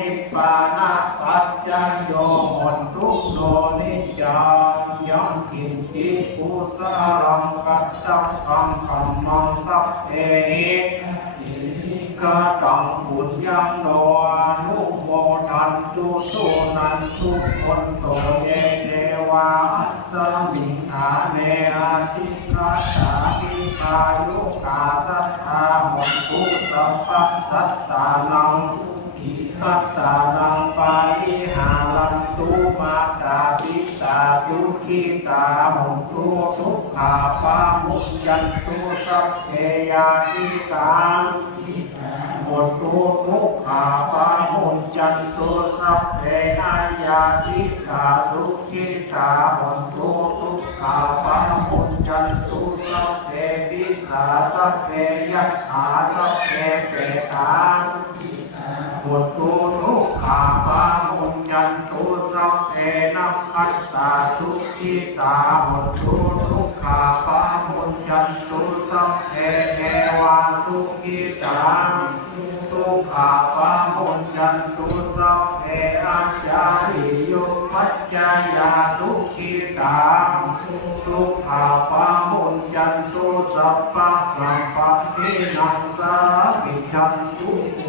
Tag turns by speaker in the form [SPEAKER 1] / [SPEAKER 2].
[SPEAKER 1] นิพพานาปัจจัยโยหนทุกโนนิจังยังกินจิปุสารังกัจจังกังกัมมังสัพเพกตังปุญญังโนอนุโมทันตุสุนันทุกคนโตเยเทวาสมิงหาเนอาทิคา สายุกาสัทธาหมตุสัพพสัตตานังอิทัตตานังปาริ ตาสุขิตาหุตุทุกขาปามุญยันตุสัพเพยาติกาหมดตุทุกขาปามุญยันตุสัพเพอายาติกาสุขิตาหุตุทุกขาปามุญยันตุสัพเพปิสาสัพเพยัตถาสัพเพเปตาพุทธุทุกขาปามุญญันตุ สัพเพนัพัตตาสุขิตาพุทธุทุกขาปามุญญันตุสัพเพเทวาสุขิตาทุกขาปามุญญันตุสัพเพอาจาริยุปัจจายาสุขิตาทุกขาปามุญญันตุสัพพะสัมปะทินังสามิจันตุโก